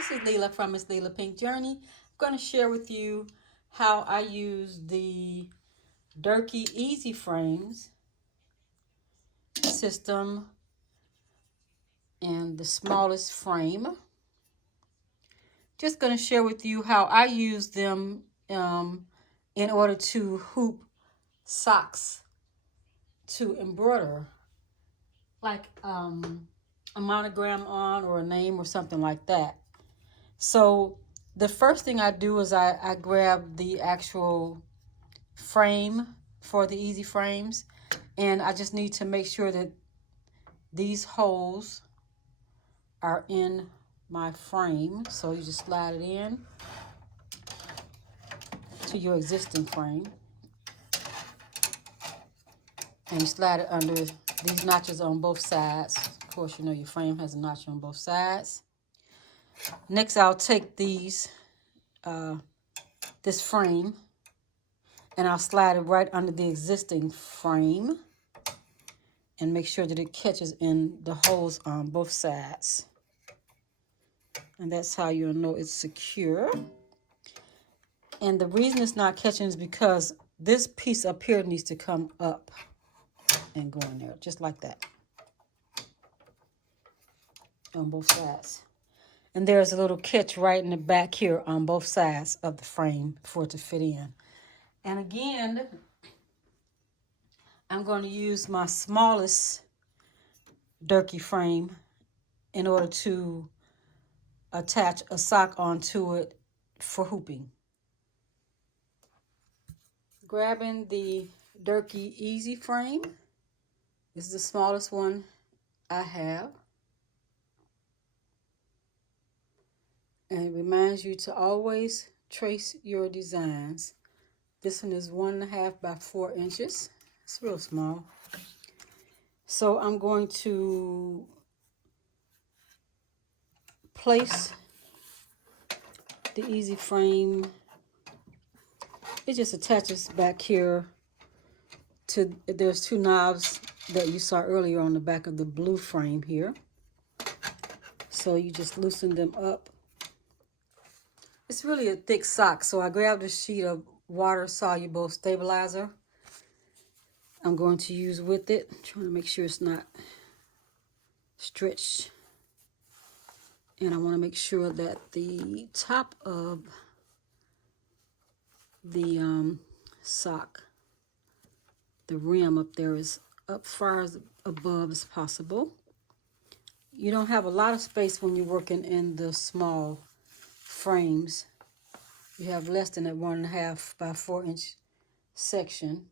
this is Leila from Miss Leila Pink Journey. I'm going to share with you how I use the Durkee EZ Frames system and the smallest frame. Just going to share with you how I use them in order to hoop socks to embroider, like a monogram on or a name or something like that. So the first thing I do is I grab the actual frame for the EZ Frames, and I just need to make sure that these holes are in my frame. So you just slide it in to your existing frame, and you slide it under these notches on both sides. Of course, you know your frame has a notch on both sides. Next, I'll take this frame, and I'll slide it right under the existing frame and make sure that it catches in the holes on both sides. And that's how you'll know it's secure. And the reason it's not catching is because this piece up here needs to come up and go in there, just like that, on both sides. And there's a little catch right in the back here on both sides of the frame for it to fit in. And again, I'm going to use my smallest Durkee frame in order to attach a sock onto it for hooping. Grabbing the Durkee EZ frame. This is the smallest one I have. And it reminds you to always trace your designs. This one is 1.5 by 4 inches. It's real small. So I'm going to place the EZ frame. It just attaches back here to, there's 2 knobs that you saw earlier on the back of the blue frame here. So you just loosen them up. It's really a thick sock, so I grabbed a sheet of water-soluble stabilizer I'm going to use with it. I'm trying to make sure it's not stretched. And I want to make sure that the top of the sock, the rim up there, is up far as above as possible. You don't have a lot of space when you're working in the small frames. You have less than that 1.5 by 4 inch section.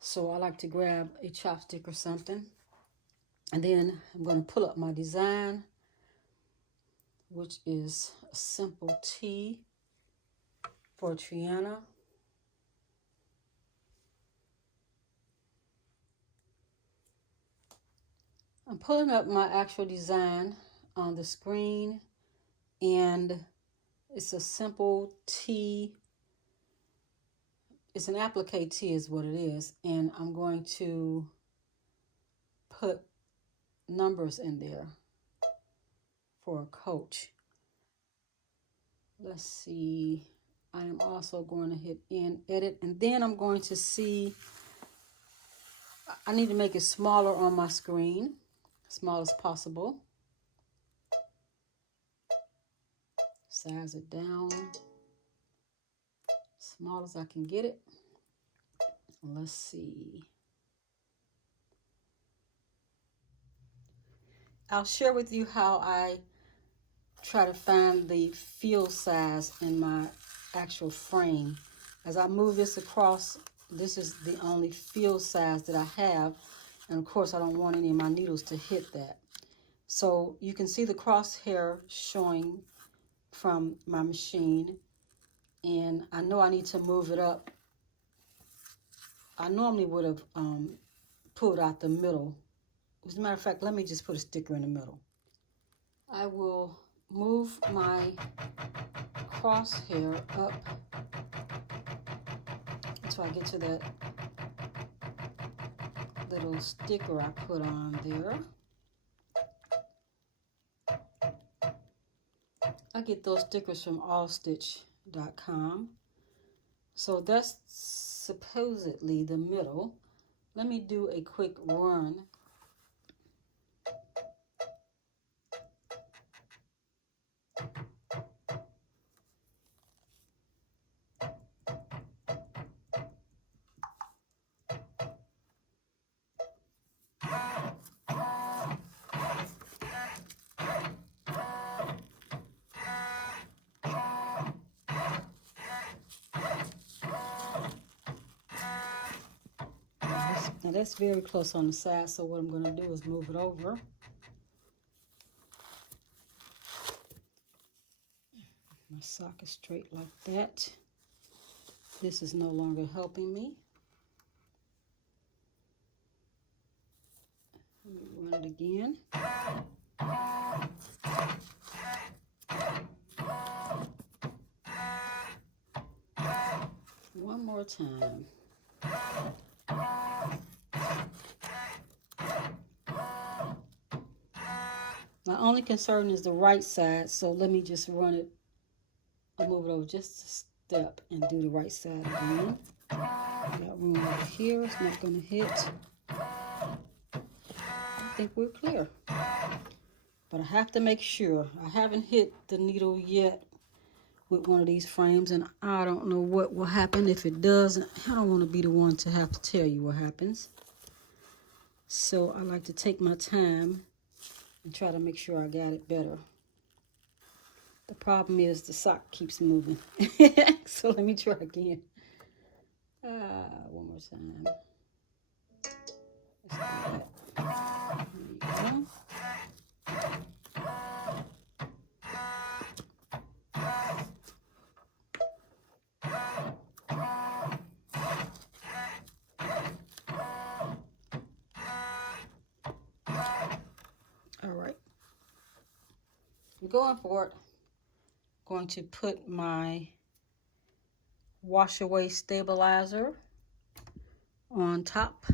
So I like to grab a chopstick or something. And then I'm going to pull up my design, which is a simple T for Triana. I'm pulling up my actual design on the screen, and it's a simple T. It's an applique T is what it is, and I'm going to put numbers in there for a coach. Let's see. I am also going to hit in edit, and then I'm going to see, I need to make it smaller on my screen, small as possible. Size it down, small as I can get it. Let's see. I'll share with you how I try to find the field size in my actual frame. As I move this across, this is the only field size that I have. And of course, I don't want any of my needles to hit that. So you can see the crosshair showing from my machine. And I know I need to move it up. I normally would have pulled out the middle. As a matter of fact, let me just put a sticker in the middle. I will move my crosshair up until I get to that little sticker I put on there. I get those stickers from allstitch.com. So that's supposedly the middle. Let me do a quick run. Now that's very close on the side, so what I'm going to do is move it over. My sock is straight like that. This is no longer helping me. Let me run it again. One more time. My only concern is the right side, so let me just run it. I'll move it over just a step and do the right side again. Got room over here, it's not going to hit. I think we're clear. But I have to make sure. I haven't hit the needle yet with one of these frames, and I don't know what will happen if it does. I don't want to be the one to have to tell you what happens. So I like to take my time and try to make sure I got it better. The problem is the sock keeps moving. So let me try again. One more time. Let's do that. There you go. All right. I'm going for it. Going to put my wash away stabilizer on top.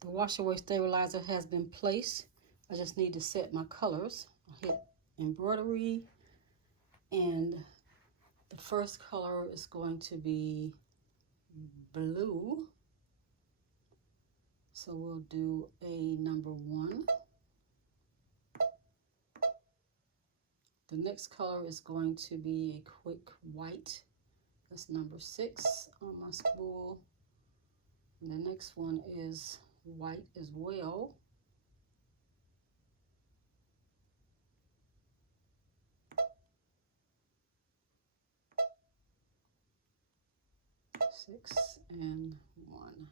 The wash away stabilizer has been placed. I just need to set my colors. I'll hit embroidery, and the first color is going to be blue. So we'll do a number 1. The next color is going to be a quick white. That's number 6 on my spool. And the next one is white as well. Six and 1.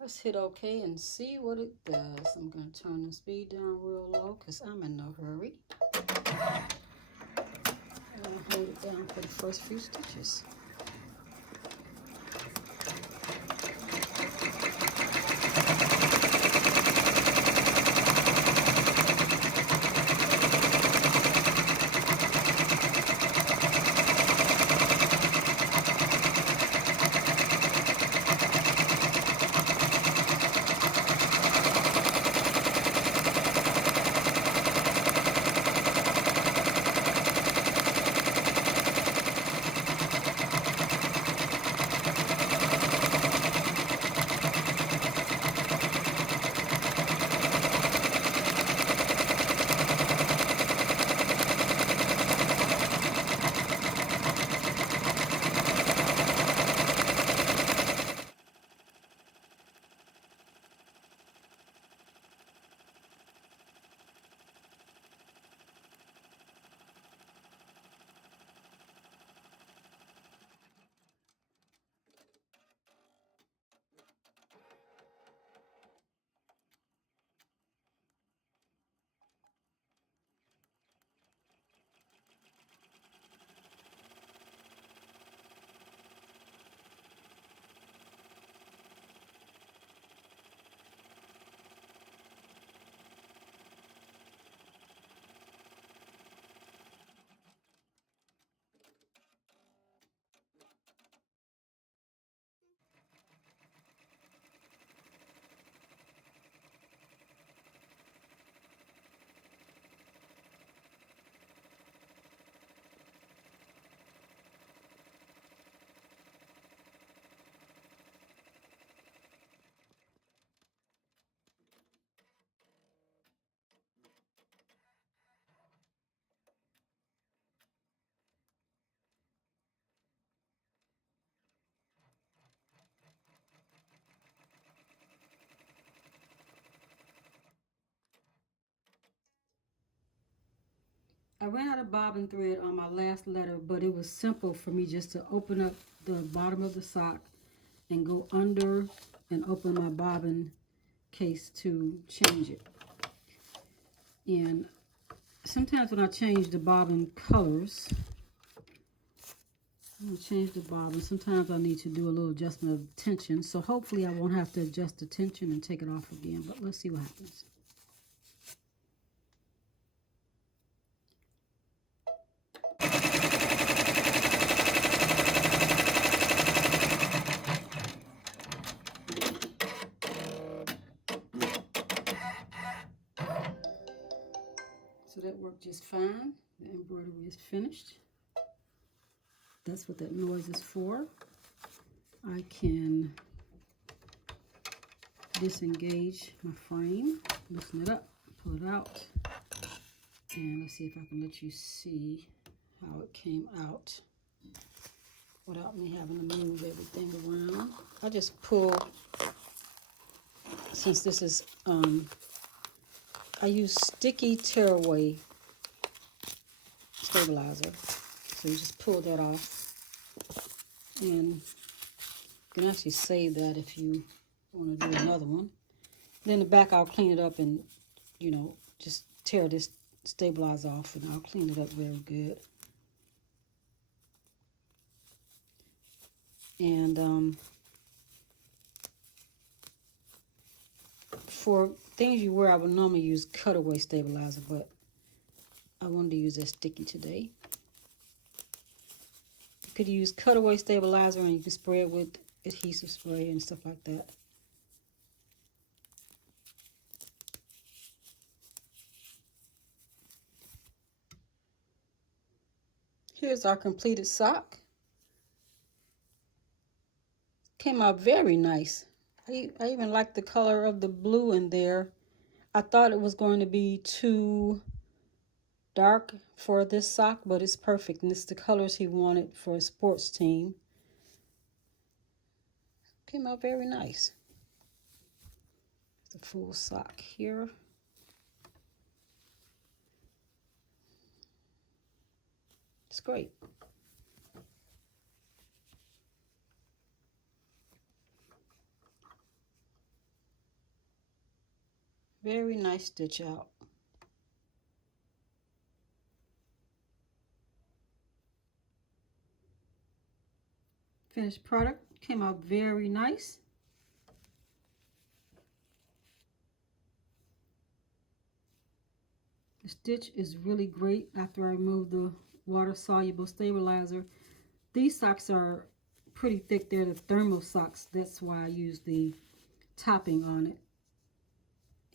Let's hit OK and see what it does. I'm going to turn the speed down real low because I'm in no hurry. I'm going to hold it down for the first few stitches. I ran out of bobbin thread on my last letter, but it was simple for me just to open up the bottom of the sock and go under and open my bobbin case to change it. And sometimes when I change the bobbin colors, I'm going to change the bobbin. Sometimes I need to do a little adjustment of tension. So hopefully I won't have to adjust the tension and take it off again. But let's see what happens. So that worked just fine. The embroidery is finished. That's what that noise is for. I can disengage my frame, loosen it up, pull it out, and let's see if I can let you see how it came out without me having to move everything around. I just pull, since this is, I use sticky tearaway stabilizer. So you just pull that off, and you can actually save that if you want to do another one. Then the back I'll clean it up and, you know, just tear this stabilizer off, and I'll clean it up very good. And for things you wear, I would normally use cutaway stabilizer, but I wanted to use that sticky today. You could use cutaway stabilizer, and you can spray it with adhesive spray and stuff like that. Here's our completed sock. Came out very nice. I even like the color of the blue in there. I thought it was going to be too dark for this sock, but it's perfect, and it's the colors he wanted for a sports team. Came out very nice. The full sock here. It's great. Very nice stitch out. Finished product came out very nice. The stitch is really great after I remove the water-soluble stabilizer. These socks are pretty thick. They're the thermal socks. That's why I use the topping on it.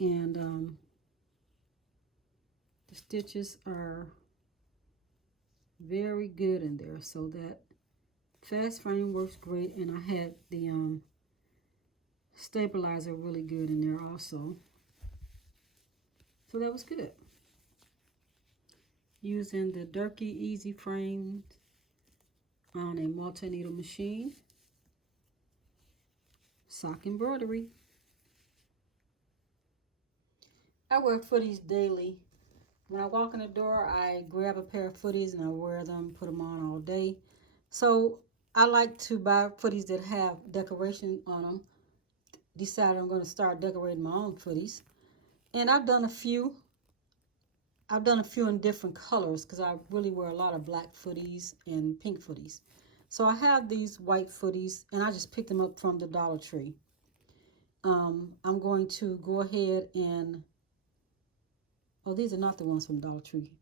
And the stitches are very good in there, so that fast frame works great. And I had the stabilizer really good in there also, so that was good. Using the Durkee EZ Frames on a multi-needle machine. Sock embroidery. I wear footies daily. When I walk in the door, I grab a pair of footies and I wear them, put them on all day. So I like to buy footies that have decoration on them. Decided I'm going to start decorating my own footies. And I've done a few. I've done a few in different colors because I really wear a lot of black footies and pink footies. So I have these white footies, and I just picked them up from the Dollar Tree. I'm going to go ahead and, oh, these are not the ones from Dollar Tree.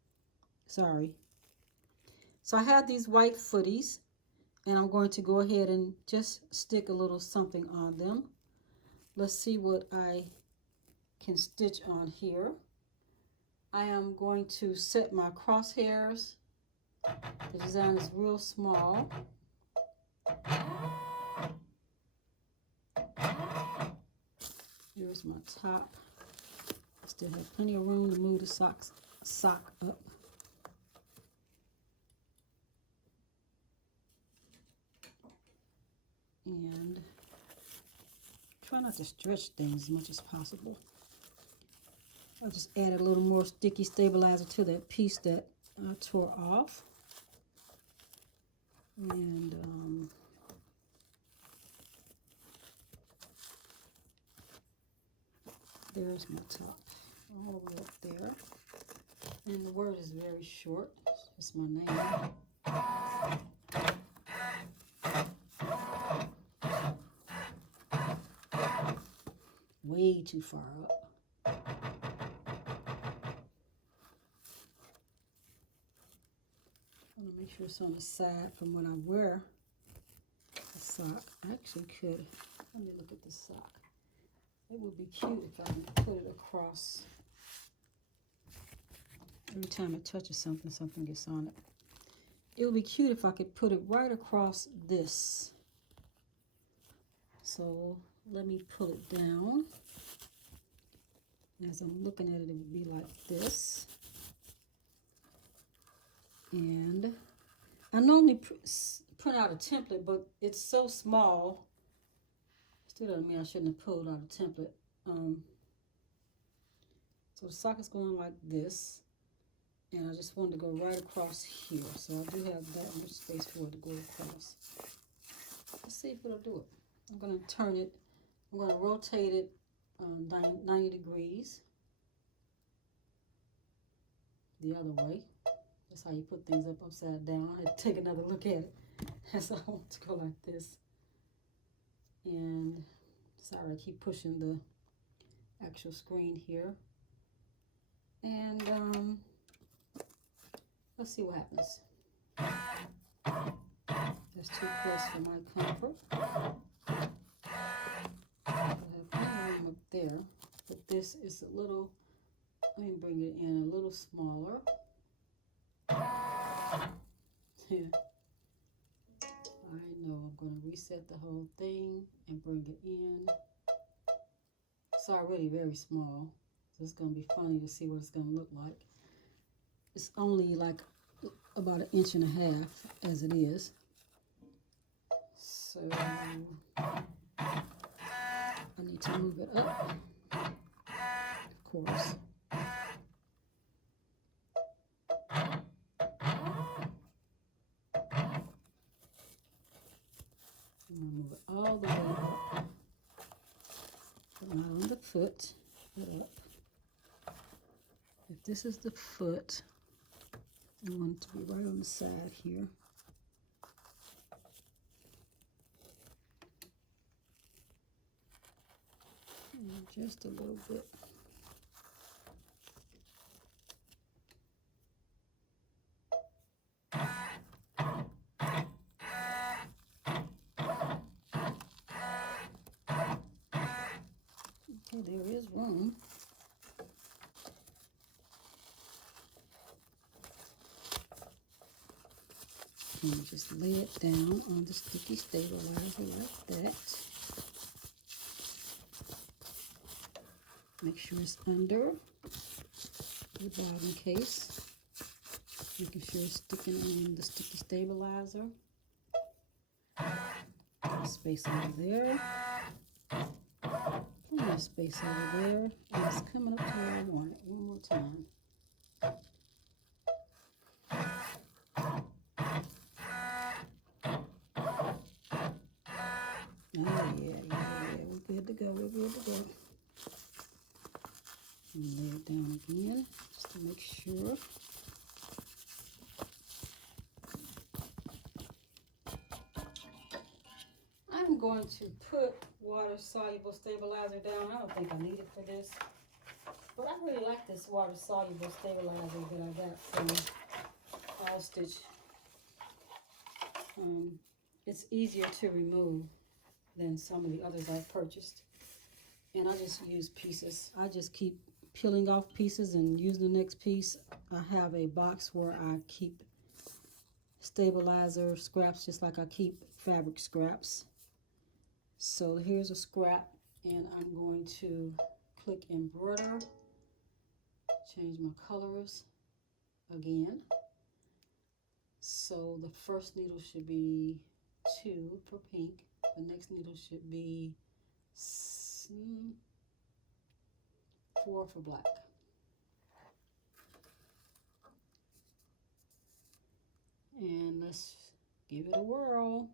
Sorry. So I have these white footies, and I'm going to go ahead and just stick a little something on them. Let's see what I can stitch on here. I am going to set my crosshairs. The design is real small. Here's my top. I still have plenty of room to move the sock up. And try not to stretch things as much as possible. I just added a little more sticky stabilizer to that piece that I tore off. And there's my top, all the way up there. And the word is very short. It's my name. Way too far up. I want to make sure it's on the side from when I wear the sock. I actually could, let me look at the sock. It would be cute if I could put it across. Every time it touches something, something gets on it. It would be cute if I could put it right across this. So let me pull it down. As I'm looking at it, it would be like this. And I normally print out a template, but it's so small. Still doesn't mean I shouldn't have pulled out a template. So the sock is going like this. And I just wanted to go right across here. So I do have that much space for it to go across. Let's see if it'll do it. I'm going to turn it. I'm going to rotate it 90 degrees. The other way. That's how you put things up upside down. I had to take another look at it. So I want to go like this. And sorry, I keep pushing the actual screen here. And let's see what happens. That's too close for my comfort. I have plenty of room up there, but this is a little, let me bring it in a little smaller. Yeah. I know I'm going to reset the whole thing and bring it in. It's already very small, so it's going to be funny to see what it's going to look like. It's only like about 1.5 inches as it is. So I need to move it up, of course. I'm going to move it all the way up, but not on the foot, but up. If this is the foot, I want it to be right on the side here. And just a little bit. Okay, there is room. And just lay it down on the sticky stabilizer like that. Make sure it's under the bottom case. Making sure it's sticking on the sticky stabilizer. Space over there. Plenty of space over there. And it's coming up to where I want it. One more time. Oh, yeah. We're good to go. We're good to go. And lay it down again, just to make sure. I'm going to put water-soluble stabilizer down. I don't think I need it for this. But I really like this water-soluble stabilizer that I got from All Stitch. It's easier to remove than some of the others I've purchased. And I just use pieces. I just keep peeling off pieces and using the next piece. I have a box where I keep stabilizer scraps just like I keep fabric scraps. So here's a scrap, and I'm going to click embroider, change my colors again. So the first needle should be 2 for pink. The next needle should be 4 for black. And let's give it a whirl.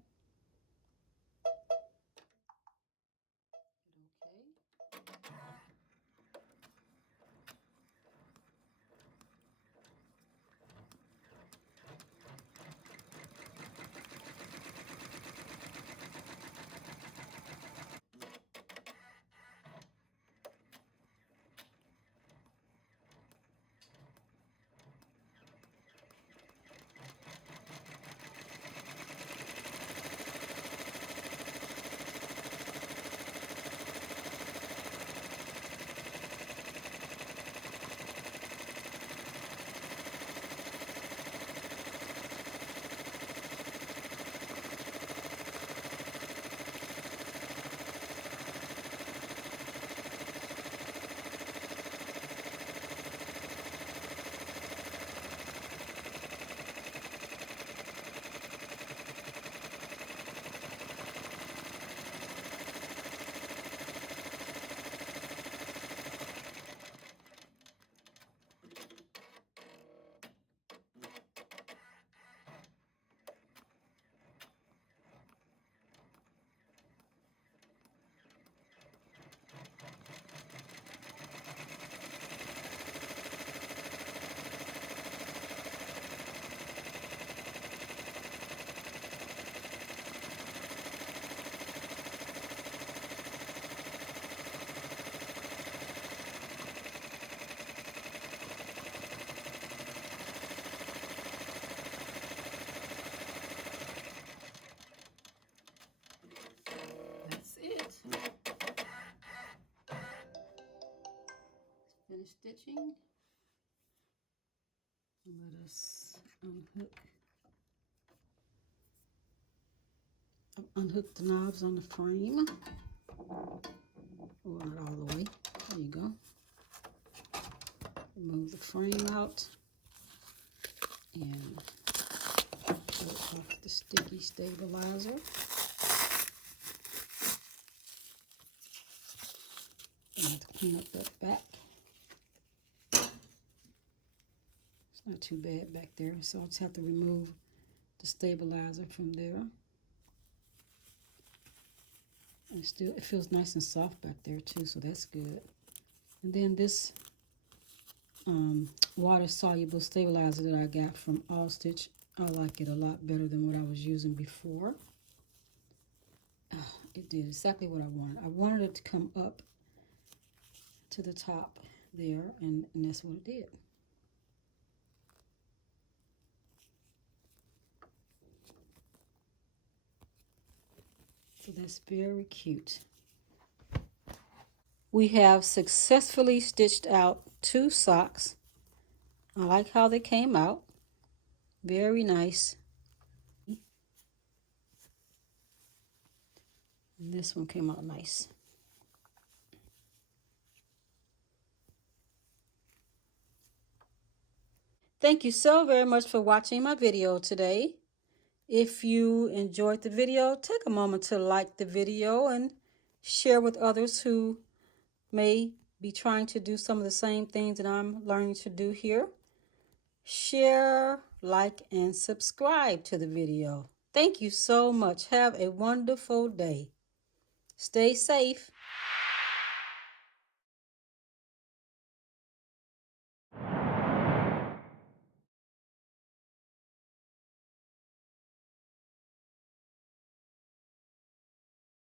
That's it. Finish stitching. Let us unhook the knobs on the frame. Well, not all the way. There you go. Remove the frame out and pull off the sticky stabilizer. I have to clean up that back. It's not too bad back there, so I'll just have to remove the stabilizer from there. And still, it feels nice and soft back there too, so that's good. And then this water-soluble stabilizer that I got from All Stitch, I like it a lot better than what I was using before. It did exactly what I wanted. I wanted it to come up to the top there, and that's what it did. So that's very cute. We have successfully stitched out 2 socks. I like how they came out. Very nice. And this one came out nice. Thank you so very much for watching my video today. If you enjoyed the video, take a moment to like the video and share with others who may be trying to do some of the same things that I'm learning to do here. Share, like, and subscribe to the video. Thank you so much. Have a wonderful day. Stay safe.